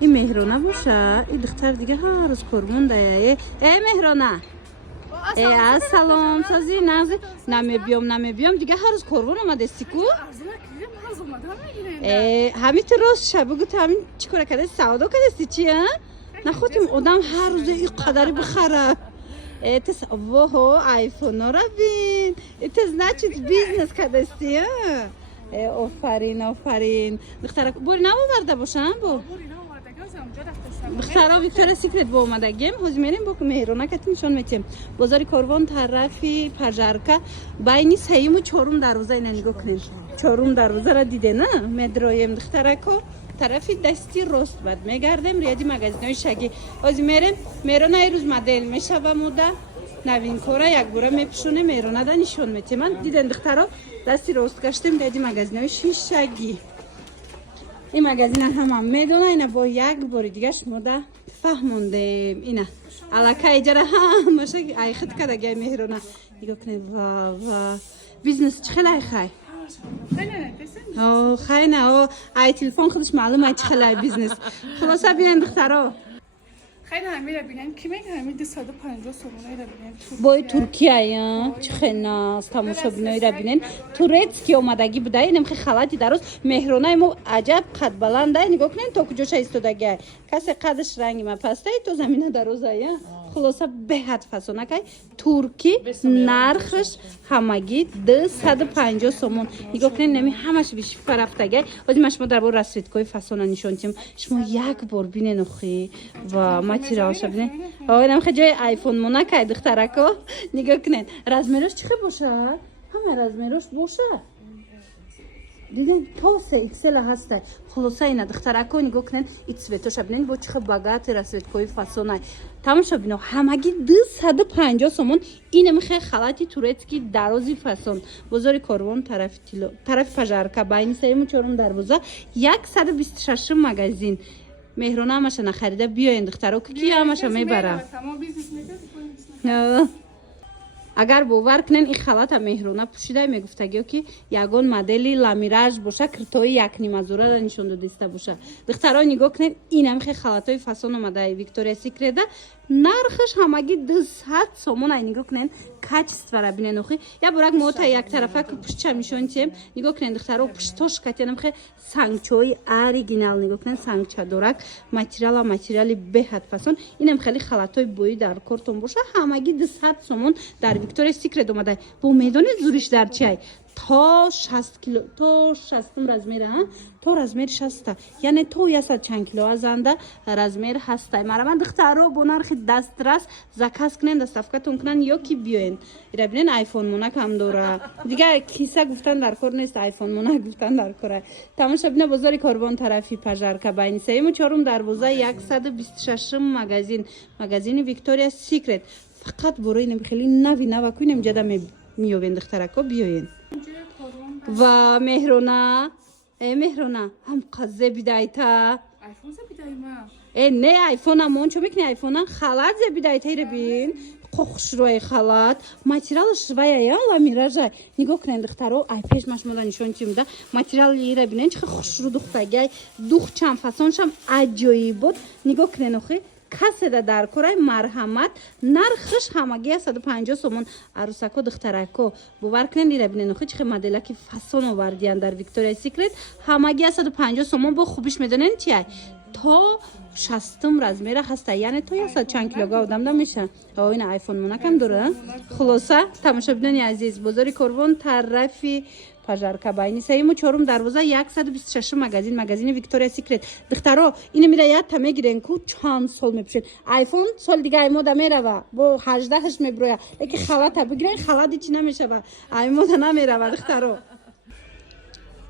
این مهرانه باشه. این دختر دیگه هر روز کارمون دایه. مهرانه سلام سازی نازی نمیبیام دیگه هر روز کارمون اومده سیکو همین تو راست شب بگو تو همین چی کار کرده سودا کرده چی نخوتیم آدم هر روز این قدری بخره ایتس واه آیفون رو بین ایتس значит بیزنس کرده آفرین دختر بوری نباورده باشن بو دخترها ویکتوریا سیکرت با اومده گیم هزی میریم با مهرانه کتی نشان میتیم بازار کاروان طرفی پژارکا بینی سیم و چهارم دروازه اینا نگاه کنین چهارم دروازه را دیده نه مدرایم دخترکو طرفی دستی راست بد میگردیم ریادی مغازینای شگی هزی میریم مهرانه روز مدل میشه و موده نوین کاره یک بوره میپشونه مهرانه دا نشان میتیم من دیدن دخترها دستی راست گشتیم ریادی مغازینای شگی این مغازین هم میدونه اینا با یک بار دیگه شما ده فهموندیم اینا علاقه ایجاره هم باشه ای خود کرده گه مهرانه نگاه کنید و بیزنس چه خیلی خیلی خیلی نه ای تلفن خودش معلومه چه خیلی بیزنس خلاصه بیاین دخترها خیلی همیشه ببینن کی میگه همین 250 سومونای رو ببینن بای ترکیه یا چه خیلی ناز تماشا بینایی رو ببینن تورецکی اومدگی بوده اینم خیلی خلاتی درست مهرانه مو عجب قد بلنده نگاه کنین تا کجاش ایستادگی کسی قدش رنگی ما پسته تو زمینه درازه خلاصه به حد فسونه که ترکی نرخش همگی 250 سومون نگاه کنین نمی همش بیش فرفتگی ولی شما در بار رسیدگاه فسونه نشون تیم شما یک بار بینن اخی و ماتریال شبنه آدم خیلی جای آیفون مونه که دخترکو نگاه کنین رزمیرش چی باشه همه رزمیرش باشه دیدن تا 3XL هسته خلاصه اینا دخترکو نگاه کنین این سویتو شبنین با چه باگات رسیدگاه فسونه تماشا بینو همگی 250 سومون اینم خیلی خلاتی تورецکی درازی فسون بازار کاروان طرف پژارکا بین سیم و چهارم دروازه 126 مغازین مهرانه همش نخریده بیاین دخترها که کی همش میبره اگر باور کنین این خلات مهرانه پوشیده میگفتگی که یگان مدلی لامیراژ باشه کرتای یک نیمه را نشون داده باشه دخترها نگاه کنین اینم خیلی خلاتای فسون اومده ویکتوریا سیکرت نرخش همگی 200 سومون نگاه کنین کچست برای بینن اخی یا برای موتا یک طرفه که پشت میشون تیم نگاه کنین دخترها پشتش کتینم خیلی سانگچوی اوریجینال نگاه کنین سانگچا دورک ماتریالی به حد فسون اینم خیلی خلاتای بوی در کارتون باشه همگی 200 سومون در ویکتوریا سیکرت اومده با میدان زورش در چی تا 60 کیلو تا 60 رزمیر ها تو رزمیر 60 یعنی تو 100 چند کیلو ازنده رزمیر هست مرا دخترو با نرخ دسترس زکاس کنن دستافکتون کنن یا کی بیاین اینا ببینن آیفون مونک هم دوره دیگه کیسه گفتن در کار نیست آیفون مونک گفتن در کاره تماشا ببین بازار کاروان طرفی پژارکا بین سیم و چهارم دروازه 126 مغازین ویکتوریا سیکرت فقط برای این خیلی نوی کنیم جدا میوین دخترکو بیاین و مهرانه هم قضیه بیدایتا آیفون بیدای ما نه آیفون همون چون میکنی آیفون خلات بیدایتا رو بین خوش روی خلات ماتریالش روی یا لامیراژ نگاه کنین دخترو ای پیش مشمولا نشون تیم ده ماتریال رو بینن چه خوش رو دختگی دوخ چند فسونش هم عجیب بود نگاه کنین اخی کسی در کره مرحمت نرخش همگی 150 سومون عروسکو دخترکو باور کنین رو ببینین خیلی چه مدل که فسون آوردین در ویکتوریا سیکرت همگی 150 سومون با خوبیش میدونن چیه تا 60 رزمیره هسته یعنی تو 100 چند کیلوگرم آدم میشه این آیفون مونکم داره خلاصه تماشا ببینین عزیز بازار کاروان طرفی پژارکا بین سیم و چهارم دروازه 126 مغازین ویکتوریا سیکرت دخترها اینو میره یاد تا میگیرن کو چند سال میپشین آیفون سال دیگه ایمودا میره با 18 هش میبروه یکی خلاتا بگیرن خلاتی چی نمیشه با ایمودا نمیره دخترها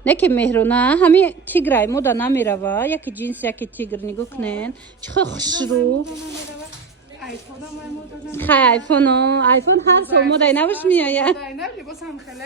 نه که مهرانه همین تیگر ایمودا نمیره یکی جینس یکی تیگر نگاه کنین چه خوش رو آیفون هر سال مودا نوش میآید لباس هم خیلی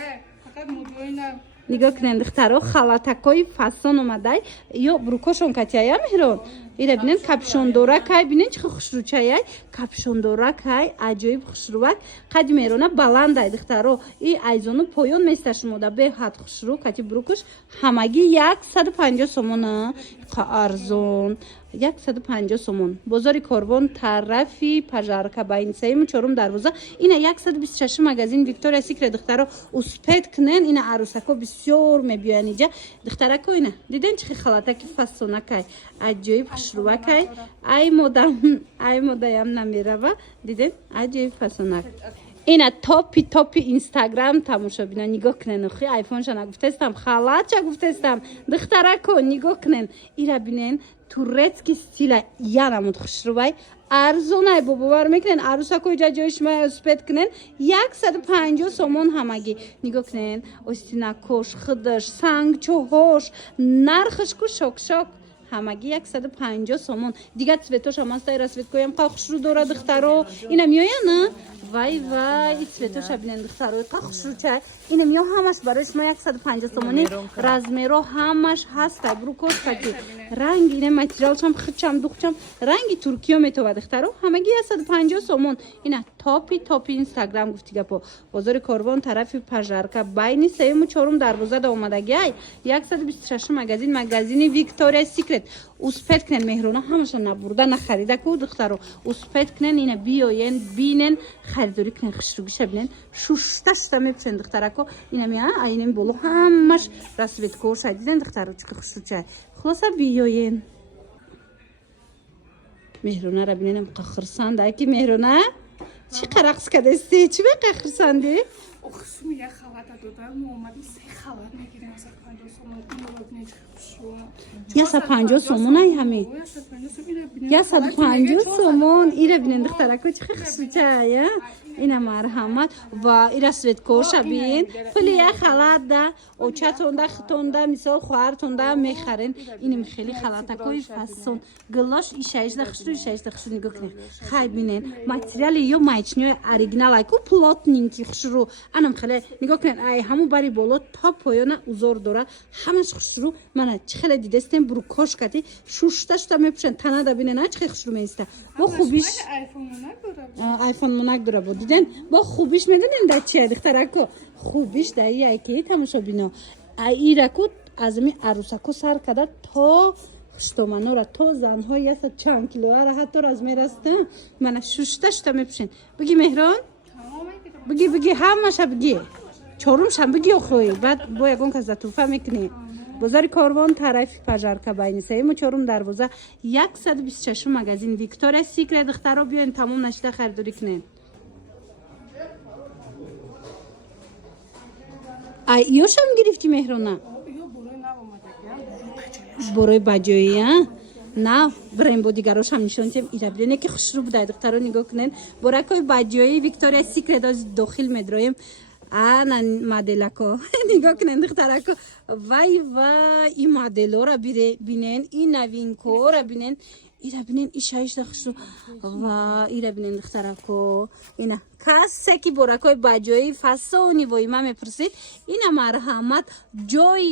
فقط مدوینم نگاه کنین دخترها خلاتکای فسون اومده یا بروکوشون کتیه مهران ира бинен капшондоракай бинен чӣ хушрӯчаяй капшондоракай аҷоиб хушрӯвак қади мерона баландай духтаро и айзону поён места шумода беҳад хушрӯ кати бурукуш ҳамагӣ 150 сомона арзон 150 сомон бозори Корвон тарафи пажарка байни 3-4 дарвоза ина 126 магазин Виктория Секрет духтаро успед кунен ина арусако бисёр мебиёян иҷа духтарако ина диден чӣ халатаки фасонакай аҷоиб хушрӯвакай ай модаям намерава диден аҷоиб фасонак ина топи инстаграм тамошо бина нигоҳ кунен охи айфоншана гуфтестам халатша гуфтестам духтарако нигоҳ кунен ира бинен турецкий стиля янамуд хушрӯвай арзонай бо бовар мекунен арусакои ҷаҷои шума успед кунен 150 сомон ҳамагӣ нигоҳ кунен остинакош хидаш сангчоҳош нархашку шокшок ҳамагӣ 150 сомон дигар цветош ҳам аста ира цветкоям қа хушрӯ дора духтаро ина меояна вай и цветоша бинен духтаро қа хушрӯча ина меё ҳамаш барои шума 150 сомони размеро ҳамаш ҳастай бурукош кати ранги ина материалшам хичам духчам ранги туркиё метова духтаро ҳамагӣ 150 сомон ина топи инстаграм гуфти гапо бозори Корвон тарафи пажарка байни 3-4 дарвозада омадагиай 126 магазини Виктория Секрет успед кунен меҳрона ҳамаша набурда нахарида ку духтаро успед кунен ина биёен бинен харидорӣ кунен хушрӯгиша бинен шушта мепушен духтарако ина меа айнами боло ҳамаш расветкоша диден духтаро чӣ ки хушрӯча хулоса биёен меҳронара биненам қахирсанда ки меҳрона чӣ қарақс кадасти чӣ бе қахирсанди Oxusum ya xalata dodam olmadı. Sen xalat ne girin asa 50 somon. Ne çıkışı. Ya 50 somon ay hami. Ya 50 somon ира бинен духтарако чӣ хушрӯчая ина марҳамат ва ира светкоша бин пули я халатда очатонда хитонда мисол хоҳартонда мехарен иним хели халатакои фасон глош ишаишда хушрӯ нигоҳ кунед хай бинен материали ё майчниёи оригинал айку плотненький хушрӯ анам хеле нигоҳ кунед ай ҳамун бари боло то поёна узор дора ҳамаш хушрӯ мана чӣ хеле дидестем бурукош кати шушта мепушен танада бинен а чӣ хеле хушрӯ меиста бо хубиш айфон монак дора бо диден бо хубиш мегӯден дар чия духтарако хубиш дар яки тамошо бино ираку аз ми арусако сар када то хуштоманора то занҳо яса чанд килоара ҳатто размераст мана шушта мепушен биги меҳрон биги ҳамаша биги чорумшам биги охои баъд бо ягон кас затуфа мекунӣ бозори Корвон тарафи пажарка байни 3-4 дарвоза 126 магазин Виктория Секрет духтаро биёен тамом нашида харидорӣ кунен ай ёшам гирифти меҳрона борои баҷоия на бираем бо дигарошам нишонтем ира бидене ки хушрӯ будай духтаро нигоҳ кунен боракои баҷоии Виктория Секрет ози дохил медроем ана моделако нигоҳ кунен духтарако вай и моделора бинен и новинкора бинен ира бинен ишаишда хушрӯ ва ира бинен духтарако ина касе ки боракои баҷои фасони воима мепурсид ина марҳамат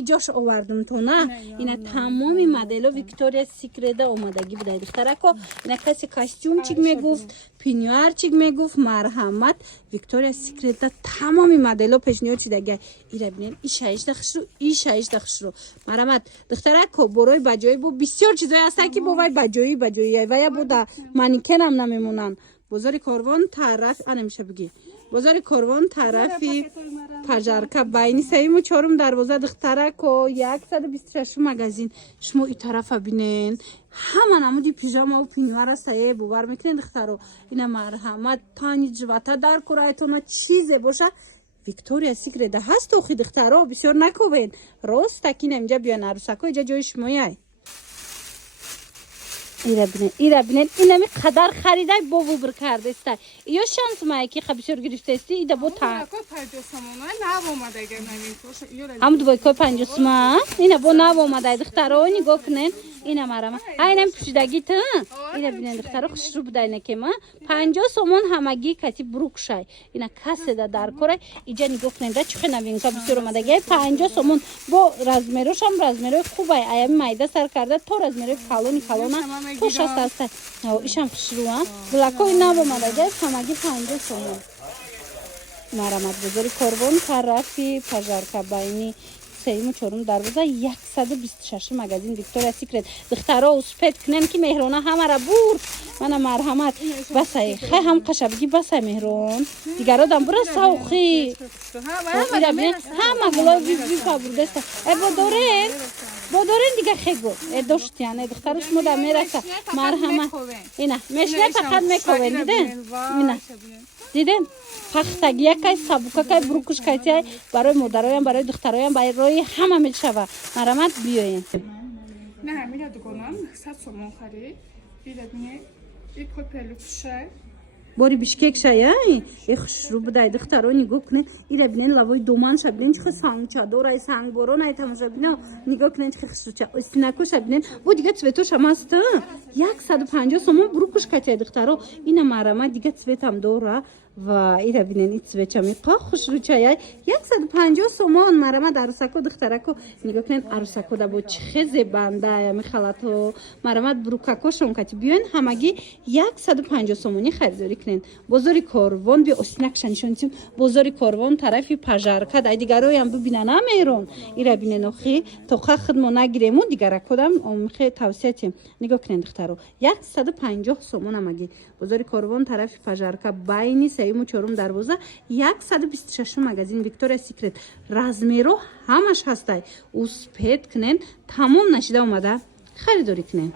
ҷош овардумтона ина тамоми модело Виктория Секреда омадагӣ будай духтарако ина касе костюмчик мегуфт пинюарчик мегуфт марҳамат Виктория Секреда тамоми модело пешниҳод шидагиай ира бинен ишаишда хушрӯ марҳамат духтарако борои баҷои бо бисёр чизое ҳастанд ки бо вай баҷои вая буда манекенам намемонанд бозори Корвон тараф анамиша биги бозори Корвон тарафи пажарка байни 3-4 дарвоза духтарако 126 магазин шумо и тарафа бинен ҳама намуди пижамаву пинюарастае бовар мекунен духтаро ина марҳамат тани ҷивата дар курайтона чизе боша Виктория Секрет ҳаст охи духтаро бисёр наковен ростаки инамҷа биён арусако иҷа ҷои шумояй ира бинен инами қадар харидай бо выбор кардестай ё шанс мае ки бисёр гирифтести ида бо та ҳам дубойкои 50 сомон ина бо нав омадай духтаро нигоҳ кунен ина марама айнам пушидагит ира бинен духтаро хушрӯ будай накема 50 сомон ҳамагӣ кати бурукшай ина каседа дар корай иҷа нигоҳ кунен да чӯхе новинка бисёр омадагиай 50 сомон бо размерошам размерои хубай аями майда сар карда то размерои калона пош аст аста ишам хушруа блакои набомадаҷа ҳамагӣ 50 сомон марамат гузори корвон тарафи пажарка байни сеюму чорум дарвоза 126 магазин Виктория Секрет духтаро успет кунен ки меҳрона ҳамара бурд мана марҳамат басай хай ҳам қашабги басай меҳрон дигародам бура савхи ҳама глови випа бурдеста бодорен дига хего доштян духтарус мода мераса марҳамат ина мешна фақат мековен диден ина диден пахтаги якай сабукакай бурукушкайтай барои модароям барои духтароям барои ҳама мешава марамат биёен не мира дугонам 100 сомон харид ира бине и попелупша бори бишкек шаяй хушру будай духтаро нигоҳ кунед ира бинен лавои доманша бинен чихо сангчадорай сангборонай тамоша бинен нигоҳ кунед чихо хушруча остинакоша бинен бо дига цветоша маста 150 сомон бурукушкайтай духтаро ина марамат дига цветам дора ва ира бинен цвеча меқа хушручаяй 150 сомон марамат арусако духтарако нигоҳ кунед арусако да бо чихе зебанда мехалато марамат бурукакошон кати биёен ҳамагӣ 150 сомони харидорӣ кунед бозори корвон би остинакша нишонитим бозори корвон тарафи пажарка дай дигароям бибина намерон ира бинен охи тоқа хидмо нагирему дигаракодам омихе тавсиятим нигоҳ кунед духтаро 150 сомон ҳамагӣ бозори корвон тарафи пажарка байни сеюму чорум дарвоза 126 магазин Виктория Секрет размеро ҳамаш ҳастай успет кунен тамом нашида омада харидорӣ кунен